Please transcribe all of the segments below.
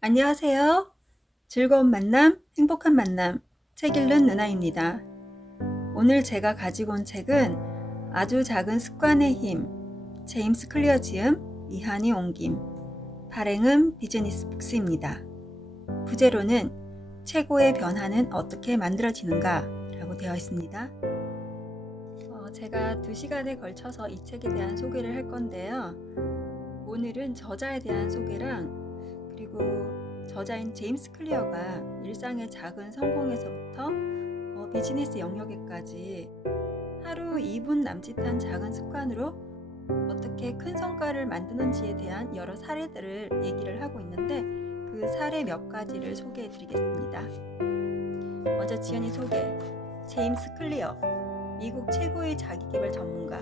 안녕하세요. 즐거운 만남, 행복한 만남, 책 읽는 누나입니다. 오늘 제가 가지고 온 책은 아주 작은 습관의 힘, 제임스 클리어 지음, 이한이 옮김, 발행은 비즈니스 북스입니다. 부제로는 최고의 변화는 어떻게 만들어지는가 라고 되어 있습니다. 제가 2시간에 걸쳐서 이 책에 대한 소개를 할 건데요. 오늘은 저자에 대한 소개랑 그리고 저자인 제임스 클리어가 일상의 작은 성공에서부터 비즈니스 영역에까지 하루 2분 남짓한 작은 습관으로 어떻게 큰 성과를 만드는지에 대한 여러 사례들을 얘기를 하고 있는데 그 사례 몇 가지를 소개해 드리겠습니다. 먼저 지연이 소개. 제임스 클리어, 미국 최고의 자기계발 전문가,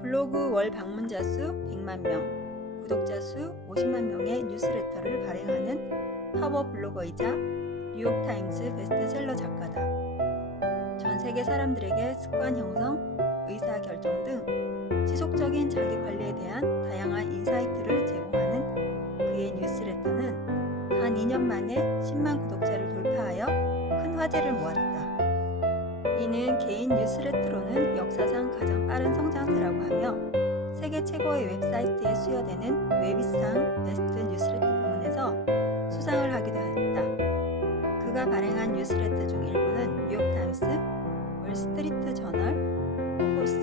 블로그 월 방문자 수 100만 명, 구독자 수 50만 명의 뉴스레터를 발행하는 파워 블로거이자 뉴욕타임스 베스트셀러 작가다. 전 세계 사람들에게 습관 형성, 의사결정 등 지속적인 자기 관리에 대한 다양한 인사이트를 제공하는 그의 뉴스레터는 단 2년 만에 10만 구독자를 돌파하여 큰 화제를 모았다. 이는 개인 뉴스레터로는 역사상 가장 빠른 성장세라고 하며 세계 최고의 웹사이트에 수여되는 웨비상 베스트 뉴스레터 부문에서 수상을 하기도 했다. 그가 발행한 뉴스레터 중 일부는 뉴욕타임스, 월스트리트 저널, 포브스,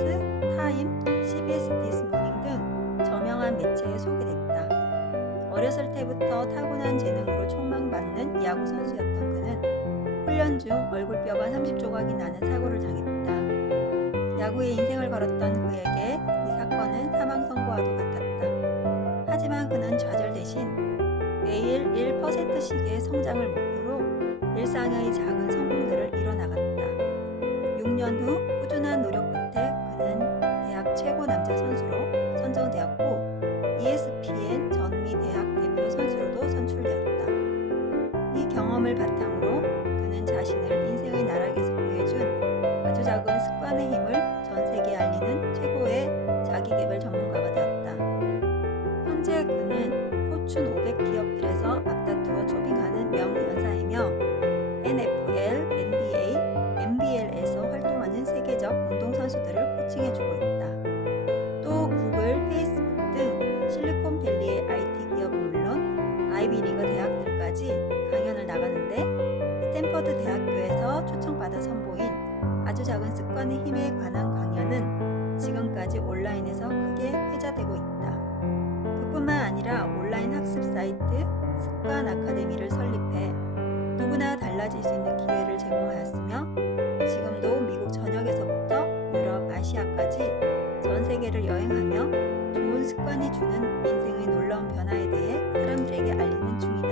타임, CBS 디스모닝 등 저명한 매체에 소개됐다. 어렸을 때부터 타고난 재능으로 촉망받는 야구 선수였던 그는 훈련 중 얼굴뼈가 30조각이 나는 사고를 당했다. 야구에 인생을 걸었던 그에게 이 사건은 사망 선고와도 같았다. 하지만 그는 좌절 대신 매일 1%씩의 성장을 목표로 일상의 작은 성공들을 이뤄나갔다. 6년 후 꾸준한 노력 끝에 그는 대학 최고 남자 선수로 선정되었고 ESPN 전미 대학 대표 선수로도 선출되었다. 이 경험을 바탕으로 그는 자신을 인생의 나락에서 구해준 아주 작은 습관의 힘을 전 세계에 알리는 최고의 자기계발 전문가가 되었다. 현재 그는 포춘 500 기업들에서 앞다투어 초빙하는 명연사이며 NFL, NBA, NBL에서 활동하는 세계적 운동선수들을 코칭해주고 있다. 또 구글, 페이스북 등 실리콘밸리의 IT 기업은 물론 아이비리그 대학들까지 강연을 나가는데 스탠퍼드 대학교에서 초청받아 선보인 아주 작은 습관의 힘에 관한 강연은 지금까지 온라인에서 크게 회자되고 있다. 그뿐만 아니라 온라인 학습 사이트 습관 아카데미를 설립해 누구나 달라질 수 있는 기회를 제공하였으며 지금도 미국 전역에서부터 유럽, 아시아까지 전 세계를 여행하며 좋은 습관이 주는 인생의 놀라운 변화에 대해 사람들에게 알리는 중이다.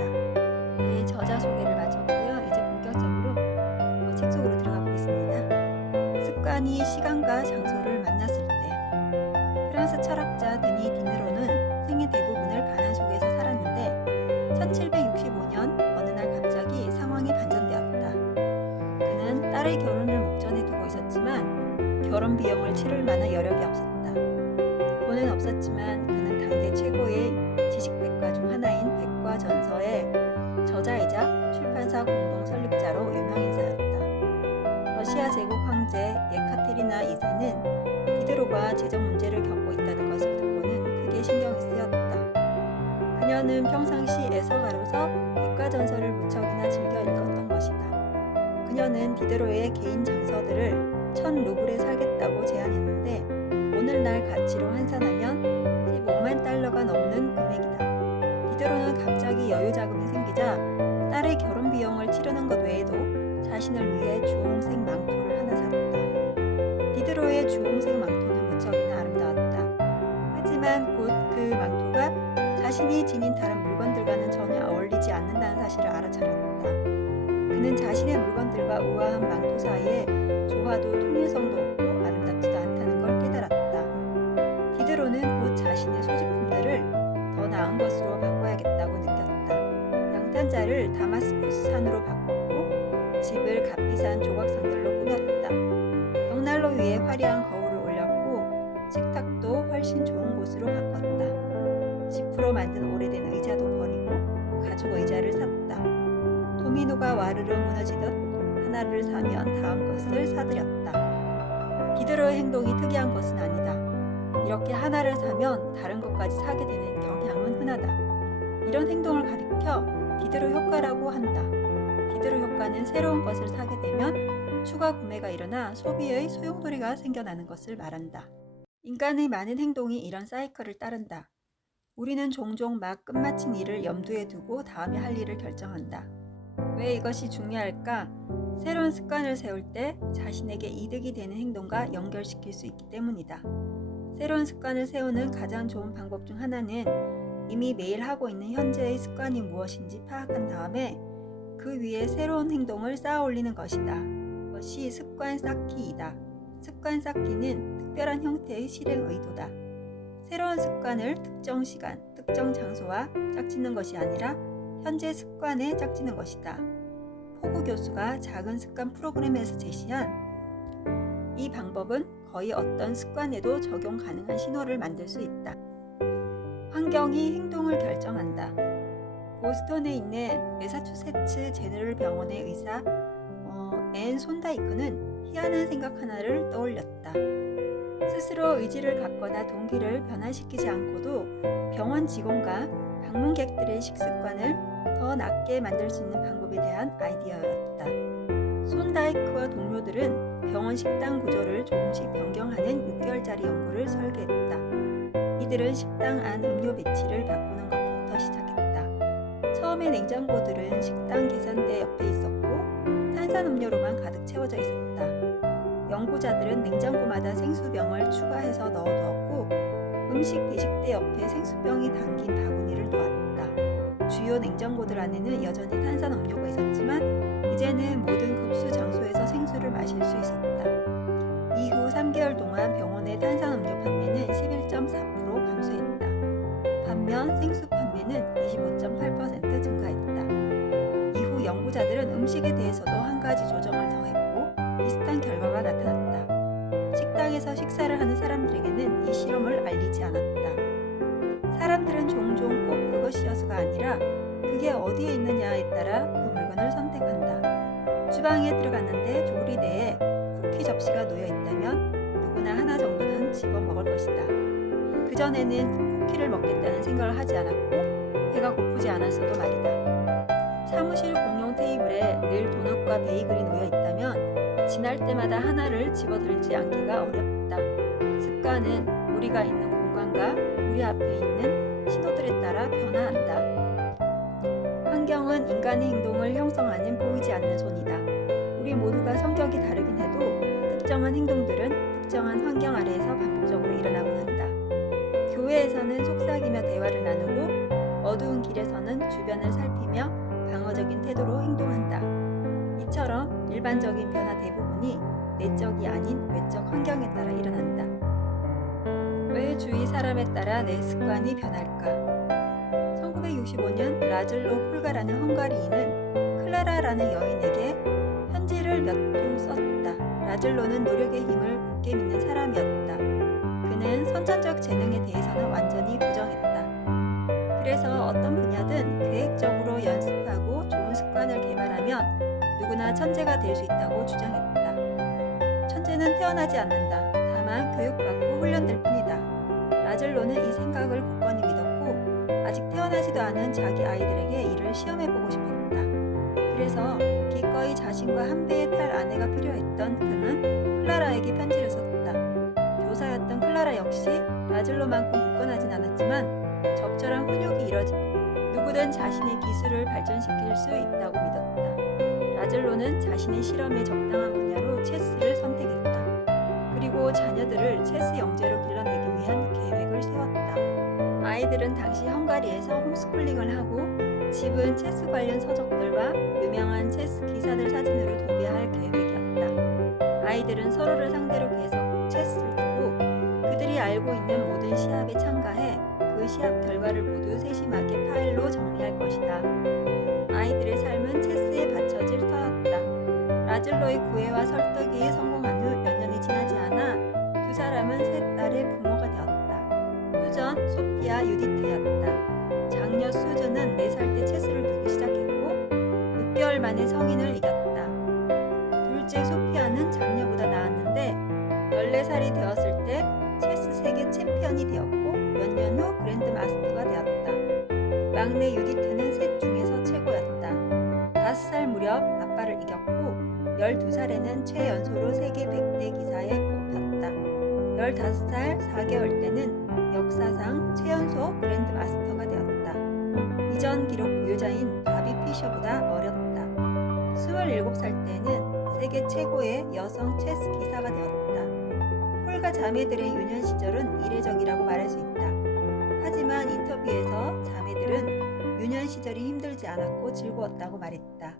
네, 저자 소개를 마쳤고요. 이제 본격적으로 책 속으로 들어가 보겠습니다. 습관이 시간과 장소를 만났을 때. 프랑스 철학자 드니 디느로는 생애 대부분을 가난 속에서 살았는데 1765년 어느 날 갑자기 상황이 반전되었다. 그는 딸의 결혼을 목전에 두고 있었지만 결혼 비용을 치를 만한 여력이 없었다. 돈은 없었지만 그는 당대 최고의 지식백과 중 하나인 백과전서의 저자이자 출판사 공동 설립자로 유명인사였다. 러시아 제국 황제 예카테리나 2세는 디드로가 재정 문제를 겪고 있다는 것을 듣고는 크게 신경이 쓰였다. 그녀는 평상시 애서가로서 백과전서를 무척이나 즐겨 읽었던 것이다. 그녀는 디드로의 개인 장서들을 1000루블에 사겠다고 제안했는데 오늘날 가치로 환산하면 15만 달러가 넘는 금액이다. 디드로는 갑자기 여유 자금이 생기자 딸의 결혼 비용을 치르는 것 외에도 자신을 위해 주홍색 망토를 하나 샀다. 디드로의 주홍색 망토는 무척이나 아름다웠다. 하지만 곧 그 망토가 자신이 지닌 다른 물건들과는 전혀 어울리지 않는다는 사실을 알아차렸다. 그는 자신의 물건들과 우아한 망토 사이에 조화도 통일성도 없고 아름답지도 않다는 걸 깨달았다. 디드로는 곧 자신의 소지품들을 더 나은 것으로 바꿔야겠다고 느꼈다. 양탄자를 다마스쿠스 산으로 바꿨고 집을 값비싼 조각상들로 꾸몄다. 벽난로 위에 화려한 거울을 올렸고 식탁도 훨씬 좋은 곳으로 바꿨다. 지프로 만든 오래된 의자도 버리고 가죽 의자를 서로가 와르르 무너지듯 하나를 사면 다음 것을 사들였다. 디드로의 행동이 특이한 것은 아니다. 이렇게 하나를 사면 다른 것까지 사게 되는 경향은 흔하다. 이런 행동을 가리켜 디드로 효과라고 한다. 디드로 효과는 새로운 것을 사게 되면 추가 구매가 일어나 소비의 소용돌이가 생겨나는 것을 말한다. 인간의 많은 행동이 이런 사이클을 따른다. 우리는 종종 막 끝마친 일을 염두에 두고 다음에 할 일을 결정한다. 왜 이것이 중요할까? 새로운 습관을 세울 때 자신에게 이득이 되는 행동과 연결시킬 수 있기 때문이다. 새로운 습관을 세우는 가장 좋은 방법 중 하나는 이미 매일 하고 있는 현재의 습관이 무엇인지 파악한 다음에 그 위에 새로운 행동을 쌓아 올리는 것이다. 이것이 습관 쌓기이다. 습관 쌓기는 특별한 형태의 실행 의도다. 새로운 습관을 특정 시간, 특정 장소와 짝짓는 것이 아니라 현재 습관에 짝짓는 것이다. 포구 교수가 작은 습관 프로그램에서 제시한 이 방법은 거의 어떤 습관에도 적용 가능한 신호를 만들 수 있다. 환경이 행동을 결정한다. 보스턴에 있는 매사추세츠 제너럴 병원의 의사 앤 손다이크는 희한한 생각 하나를 떠올렸다. 스스로 의지를 갖거나 동기를 변화시키지 않고도 병원 직원과 방문객들의 식습관을 더 낫게 만들 수 있는 방법에 대한 아이디어였다. 손다이크와 동료들은 병원 식당 구조를 조금씩 변경하는 6개월짜리 연구를 설계했다. 이들은 식당 안 음료 배치를 바꾸는 것부터 시작했다. 처음에 냉장고들은 식당 계산대 옆에 있었고 탄산음료로만 가득 채워져 있었다. 연구자들은 냉장고마다 생수병을 추가해서 넣어두었고 음식 배식대 옆에 생수병이 담긴 바구니를 놓았다. 주요 냉장고들 안에는 여전히 탄산음료가 있었지만 이제는 모든 급수 장소에서 생수를 마실 수 있었다. 이후 3개월 동안 병원의 탄산음료 판매는 11.4% 감소했다. 반면 생수 판매는 25.8% 증가했다. 이후 연구자들은 음식에 대해서도 한 가지 조정을 더했고 비슷한 결과가 나타났다. 식당에서 식사를 하는 사람들에게는 이 실험을 알리지 않았다. 사람들은 종종 꼭 그것이어서가 아니라 그게 어디에 있느냐에 따라 그 물건을 선택한다. 주방에 들어갔는데 조리대에 쿠키 접시가 놓여 있다면 누구나 하나 정도는 집어 먹을 것이다. 그전에는 쿠키를 먹겠다는 생각을 하지 않았고 배가 고프지 않았어도 말이다. 사무실 공용 테이블에 늘 도넛과 베이글이 놓여 있다면 지날 때마다 하나를 집어들지 않기가 어렵다. 습관은 우리가 있는 공간과 우리 앞에 있는 신호들에 따라 변화한다. 환경은 인간의 행동을 형성하는 보이지 않는 손이다. 우리 모두가 성격이 다르긴 해도 특정한 행동들은 특정한 환경 아래에서 반복적으로 일어나곤 한다. 교회에서는 속삭이며 대화를 나누고 어두운 길에서는 주변을 살피며 방어적인 태도로 행동한다. 이처럼 일반적인 변화 대부분이 내적이 아닌 외적 환경에 따라 일어난다. 왜 주위 사람에 따라 내 습관이 변할까? 1965년 라즐로 폴가라는 헝가리인은 클라라라는 여인에게 편지를 몇 통 썼다. 라즐로는 노력의 힘을 굳게 믿는 사람이었다. 그는 선천적 재능에 대해서는 완전히 부정했다. 그래서 어떤 분야든 계획적으로 연습하고 좋은 습관을 개발하면 누구나 천재가 될 수 있다고 주장했다. 천재는 태어나지 않는다. 다만 교육받고 훈련될 뿐이다. 라즐로는 이 생각을 굳건히 믿었고 아직 태어나지도 않은 자기 아이들에게 이를 시험해보고 싶었다. 그래서 기꺼이 자신과 한 배의 탈 아내가 필요했던 그는 클라라에게 편지를 썼다. 교사였던 클라라 역시 라즐로만큼 굳건하진 않았지만 적절한 훈육이 이뤄지고 누구든 자신의 기술을 발전시킬 수 있다고 믿었다. 라즐로는 자신의 실험에 적당한 분야로 체스를 선택했다. 그리고 자녀들을 체스 영재로 길러내기 위한 계획을 세웠다. 아이들은 당시 헝가리에서 홈스쿨링을 하고 집은 체스 관련 서적들과 유명한 체스 기사들 사진으로 도배할 계획이었다. 아이들은 서로를 상대로 계속 체스를 두고 그들이 알고 있는 모든 시합에 참가해 그 시합 결과를 모두 세심하게 파일로 정리할 것이다. 아이들의 삶은 체스에 받쳐질 터였다. 라즐로의 구애와 설득이 성공한 후 몇 년이 지나지 않아 두 사람은 세 딸의 부모가 되었다. 수전, 소피아, 유디트였다. 장녀 수즈는 4살 때 체스를 두기 시작했고 6개월 만에 만에 성인을 이겼다. 둘째 소피아는 작년보다 나았는데 14살이 되었을 때 체스 세계 챔피언이 되었고 몇 년 후 그랜드 마스터가 되었다. 막내 유디트는 셋 중에서 최고였다. 5살 무렵 아빠를 이겼고 12살에는 최연소로 세계 100대 기사에 꼽혔다. 15살 4개월 때는 역사상 최연소 그랜드 마스터가 되었다. 이전 기록 보유자인 바비 피셔보다 어렸다. 27살 때는 세계 최고의 여성 체스 기사가 되었다. 폴과 자매들의 유년 시절은 이례적이라고 말할 수 있다. 하지만 인터뷰에서 자매들은 유년 시절이 힘들지 않았고 즐거웠다고 말했다.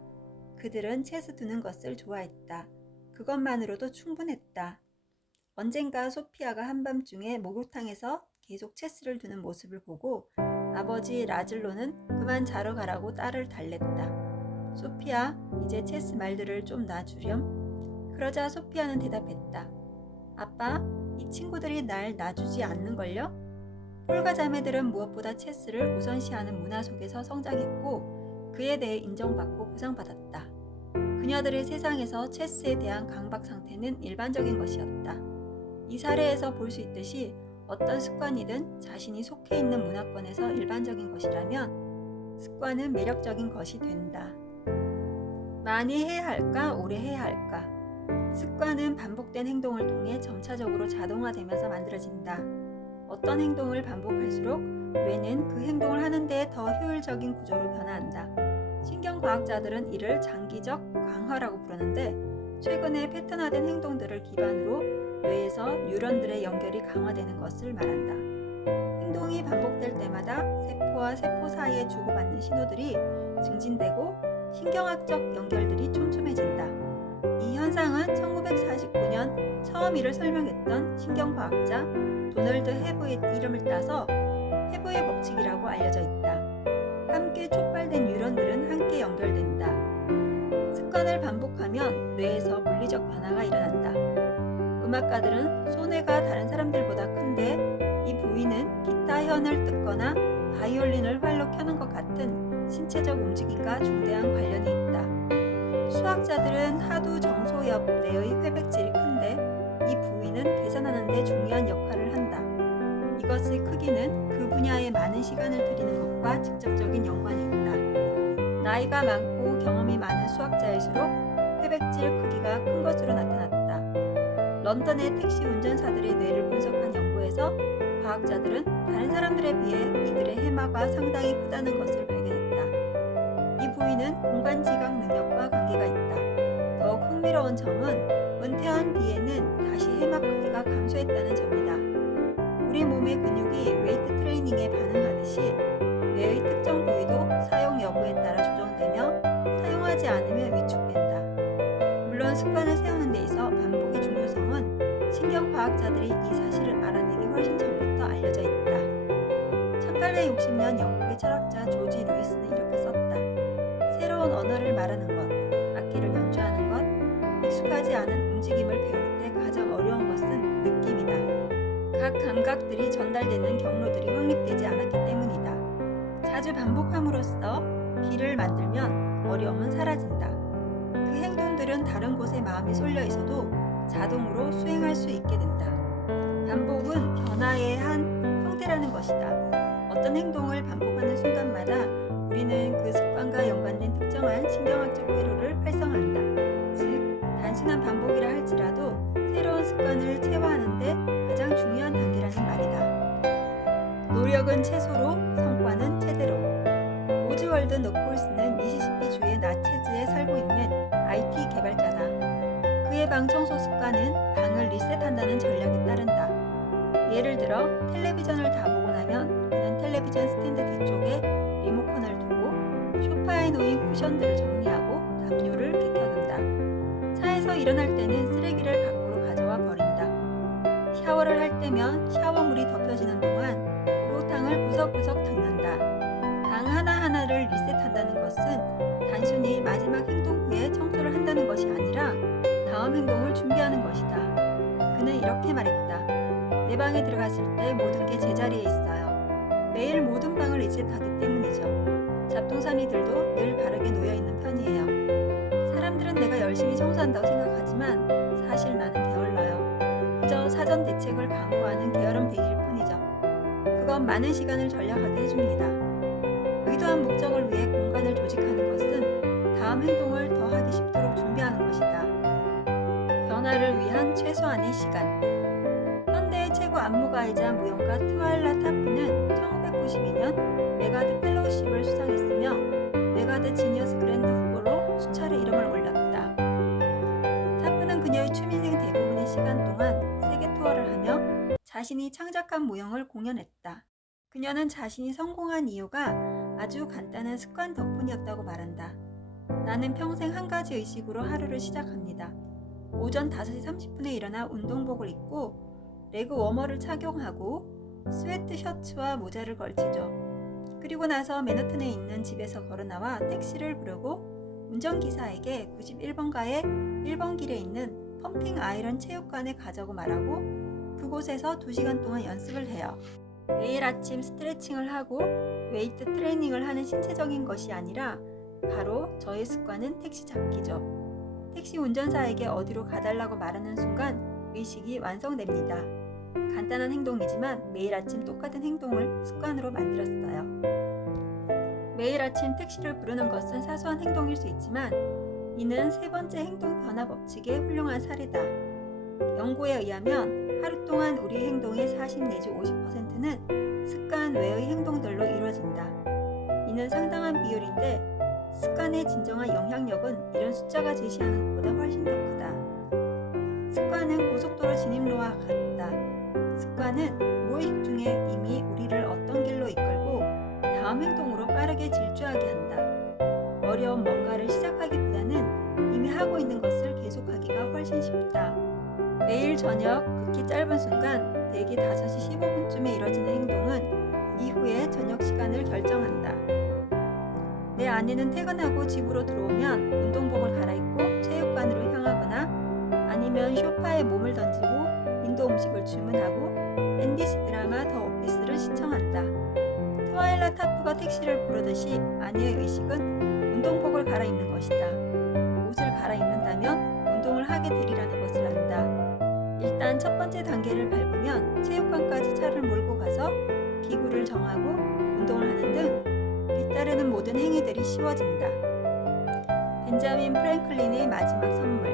그들은 체스 두는 것을 좋아했다. 그것만으로도 충분했다. 언젠가 소피아가 한밤중에 목욕탕에서 계속 체스를 두는 모습을 보고 아버지 라즐로는 그만 자러 가라고 딸을 달랬다. 소피아, 이제 체스 말들을 좀 놔주렴? 그러자 소피아는 대답했다. 아빠, 이 친구들이 날 놔주지 않는걸요? 폴과 자매들은 무엇보다 체스를 우선시하는 문화 속에서 성장했고 그에 대해 인정받고 보상받았다. 그녀들의 세상에서 체스에 대한 강박 상태는 일반적인 것이었다. 이 사례에서 볼 수 있듯이 어떤 습관이든 자신이 속해 있는 문화권에서 일반적인 것이라면 습관은 매력적인 것이 된다. 많이 해야 할까, 오래 해야 할까? 습관은 반복된 행동을 통해 점차적으로 자동화되면서 만들어진다. 어떤 행동을 반복할수록 뇌는 그 행동을 하는 데 더 효율적인 구조로 변화한다. 신경과학자들은 이를 장기적 강화라고 부르는데 최근에 패턴화된 행동들을 기반으로 뇌에서 뉴런들의 연결이 강화되는 것을 말한다. 행동이 반복될 때마다 세포와 세포 사이에 주고받는 신호들이 증진되고 신경학적 연결들이 촘촘해진다. 이 현상은 1949년 처음 이를 설명했던 신경과학자 도널드 헤브의 이름을 따서 헤브의 법칙이라고 알려져 있다. 함께 촉발된 뉴런들은 함께 연결된다. 습관을 반복하면 뇌에서 물리적 변화가 일어난다. 음악가들은 손해가 다른 사람들보다 큰데 이 부위는 기타 현을 뜯거나 바이올린을 활로 켜는 것 같은 신체적 움직임과 중대한 관련이 있다. 수학자들은 하두 정소엽 내의 회백질이 큰데 이 부위는 계산하는 데 중요한 역할을 한다. 이것의 크기는 그 분야에 많은 시간을 들이는 것과 직접적인 연관이 있다. 나이가 많고 경험이 많은 수학자일수록 회백질 크기가 큰 것으로 나타났다. 런던의 택시 운전사들의 뇌를 분석한 연구에서 과학자들은 다른 사람들에 비해 이들의 해마가 상당히 크다는 것을 발견했다. 이 부위는 공간 지각 능력과 관계가 있다. 더욱 흥미로운 점은 은퇴한 뒤에는 다시 해마 크기가 감소했다는 점이다. 우리 몸의 근육이 웨이트 트레이닝에 반응하듯이 뇌의 특정 부위도 사용 여부에 따라 조정되며 사용하지 않으면 위축된다. 물론 습관을 세우는 데 있어 반복의 중요성은 신경과학자들이 이 사실을 알아내기 훨씬 전부터 알려져 있다. 1860년 영국의 철학자 조지 루이스는 이렇게 썼다. 새로운 언어를 말하는 것, 악기를 연주하는 것, 익숙하지 않은 움직임을 배울 때 가장 어려운 것은 느낌이다. 각 감각들이 전달되는 경로들이 확립되지 않았기 때문이다. 자주 반복함으로써 길을 만들면 어려움은 사라진다. 그 행동들은 다른 곳에 마음이 쏠려 있어도 자동으로 수행할 수 있게 된다. 반복은 변화의 한 형태라는 것이다. 어떤 행동을 반복하는 순간마다 우리는 그 습관과 연관된 특정한 신경학적 회로를 활성화한다. 즉, 단순한 반복이라 할지라도 새로운 습관을 체화하는 데 가장 중요한 단계라는 말이다. 노력은 최소로, 성과는 최대로. 오즈월드 노콜스는 미시시피주의 나체즈에 살고 있는 IT 개발자다. 그의 방 청소 습관은 방을 리셋한다는 전략에 따른다. 예를 들어 텔레비전을 다 보고 나면 그는 텔레비전 스탠드 뒤쪽에 리모컨을 두고 소파에 놓인 쿠션들을 정리하고 담요를 개켜둔다. 차에서 일어날 때는 쓰레기를 밖으로 가져와 버린다. 샤워를 할 때면 샤워물이 덮여지는 동안 목욕탕을 구석구석 닦는다. 방 하나하나를 리셋한다는 것은 단순히 마지막 행동 후에 청소를 한다는 것이 아니라 다음 행동을 준비하는 것이다. 그는 이렇게 말했다. 내 방에 들어갔을 때 모든 게 제자리에 있어요. 매일 모든 방을 리셋하기 때문이죠. 잡동사니들도 늘 바르게 놓여 있는 편이에요. 열심히 청소한다고 생각하지만 사실 나는 게을러요. 그저 사전 대책을 강구하는 게으름 뱅이일 뿐이죠. 그건 많은 시간을 절약하게 해줍니다. 의도한 목적을 위해 공간을 조직하는 것은 다음 행동을 더 하기 쉽도록 준비하는 것이다. 변화를 위한 최소한의 시간. 현대의 최고 안무가이자 무용가 트와일라 타프는 1992년 메가드 펠로우십을 수상했으며 메가드 지니어스 그랜드 후보로 수차례 이름을 올렸다. 타프는 그녀의 취미생 대부분의 시간 동안 세계 투어를 하며 자신이 창작한 무용을 공연했다. 그녀는 자신이 성공한 이유가 아주 간단한 습관 덕분이었다고 말한다. 나는 평생 한 가지 의식으로 하루를 시작합니다. 오전 5시 30분에 일어나 운동복을 입고 레그 워머를 착용하고 스웨트 셔츠와 모자를 걸치죠. 그리고 나서 맨하튼에 있는 집에서 걸어나와 택시를 부르고 운전기사에게 91번가의 1번 길에 있는 펌핑 아이런 체육관에 가자고 말하고 그곳에서 2시간 동안 연습을 해요. 매일 아침 스트레칭을 하고 웨이트 트레이닝을 하는 신체적인 것이 아니라 바로 저의 습관은 택시 잡기죠. 택시 운전사에게 어디로 가달라고 말하는 순간 의식이 완성됩니다. 간단한 행동이지만 매일 아침 똑같은 행동을 습관으로 만들었어요. 매일 아침 택시를 부르는 것은 사소한 행동일 수 있지만 이는 세 번째 행동 변화 법칙의 훌륭한 사례다. 연구에 의하면 하루 동안 우리의 행동의 40 내지 50%는 습관 외의 행동들로 이루어진다. 이는 상당한 비율인데 습관의 진정한 영향력은 이런 숫자가 제시하는 것보다 훨씬 더 크다. 습관은 고속도로 진입로와 같다. 습관은 무의식 중에 이미 우리를 어떤 길로 이끌고 다음 행동으로 빠르게 질주하게 한다. 어려운 뭔가를 시작하기보다는 이미 하고 있는 것을 계속하기가 훨씬 쉽다. 매일 저녁 극히 짧은 순간 대기 5시 15분쯤에 이뤄지는 행동은 이후의 저녁 시간을 결정한다. 내 아내는 퇴근하고 집으로 들어오면 운동복을 갈아입고 체육관으로 향하거나 아니면 소파에 몸을 던지고 인도 음식을 주문하고 MBC 드라마 더 오피스를 시청한다. 트와일라 타프가 택시를 부르듯이 아내의 의식은 운동복을 갈아입는 것이다. 옷을 갈아입는다면 운동을 하게 되리라는 것을 안다. 일단 첫 번째 단계를 밟으면 체육관까지 차를 몰고 가서 기구를 정하고 운동을 하는 등 뒤따르는 모든 행위들이 쉬워진다. 벤자민 프랭클린의 마지막 선물.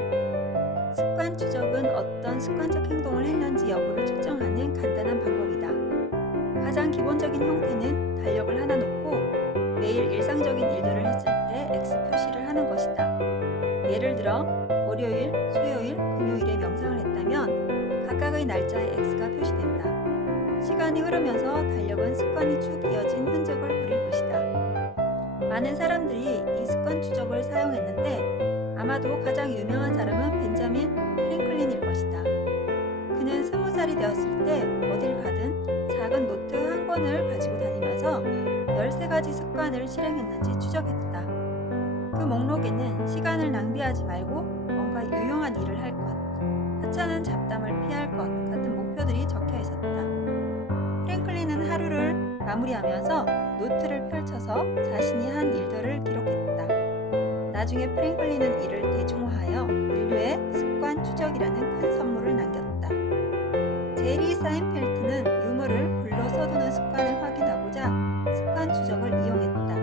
습관 추적은 어떤 습관적 행동을 했는지 여부를 측정하는 간단한 방법이다. 가장 기본적인 형태는 달력을 하나 놓고 매일 일상적인 일들을 했을 때 X 표시를 하는 것이다. 예를 들어 월요일, 수요일, 금요일에 명상을 했다면 각각의 날짜에 X가 표시된다. 시간이 흐르면서 달력은 습관이 쭉 이어진 흔적을 그릴 것이다. 많은 사람들이 이 습관 추적을 사용했는데 아마도 가장 유명한 사람은 벤자민 프랭클린일 것이다. 그는 20살이 되었을 때 어딜 가든 작은 노트 한 권을 가지고 다니면서 13가지 습관을 실행했는지 추적했다. 그 목록에는 시간을 낭비하지 말고 뭔가 유용한 일을 할 것, 하찮은 잡담을 피할 것 같은 목표들이 적혀 있었다. 프랭클린은 하루를 마무리하면서 노트를 펼쳐서 자신이 한 일들을 기록했다. 나중에 프랭클린은 이를 대중화하여 인류의 습관 추적이라는 큰 선물을 남겼다. 제리 사인펠트는 유머를 글로 써두는 습관을 확인하고자 습관 추적을 이용했다.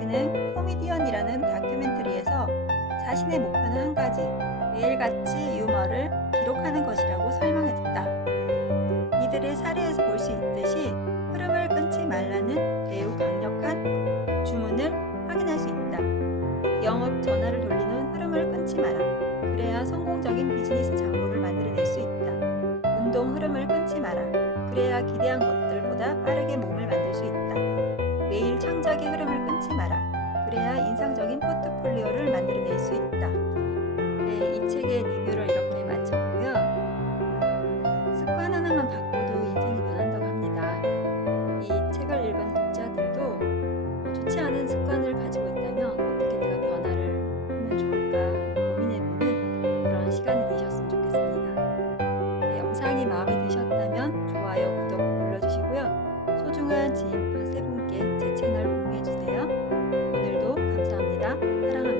그는 코미디언이라는 다큐멘터리에서 자신의 목표는 한 가지, 매일같이 유머를 기록하는 것이라고 설명했다. 이들의 사례에서 볼 수 있듯이 흐름을 끊지 말라는 매우 강력한 주문을 확인할 수 있다. 영업 전화를 돌리는 흐름을 끊지 마라. 그래야 성공적인 비즈니스 장부를 만들어낼 수 있다. 운동 흐름을 끊지 마라. 그래야 기대한 것들보다 빠르게 몸을 만들 수 있다. 매일 창작의 흐름을 끊지 마라. 그래야 인상적인 포트폴리오를 만들어낼 수 있다. 네, 이 책의 리뷰를 이렇게 마쳤고요. 습관 하나만 바꿔도 인생이 변한다고 합니다. 이 책을 읽은 독자들도 좋지 않은 습관을 가지고 있다면 어떻게 내가 변화를 하면 좋을까 고민해보는 그런 시간이 되셨으면 좋겠습니다. 네, 영상이 마음에 드셨다면 좋아요, 구독 눌러주시고요. 소중한 지인분 세 분께 제 채널 공유해주세요. 오늘도 감사합니다. 사랑합니다.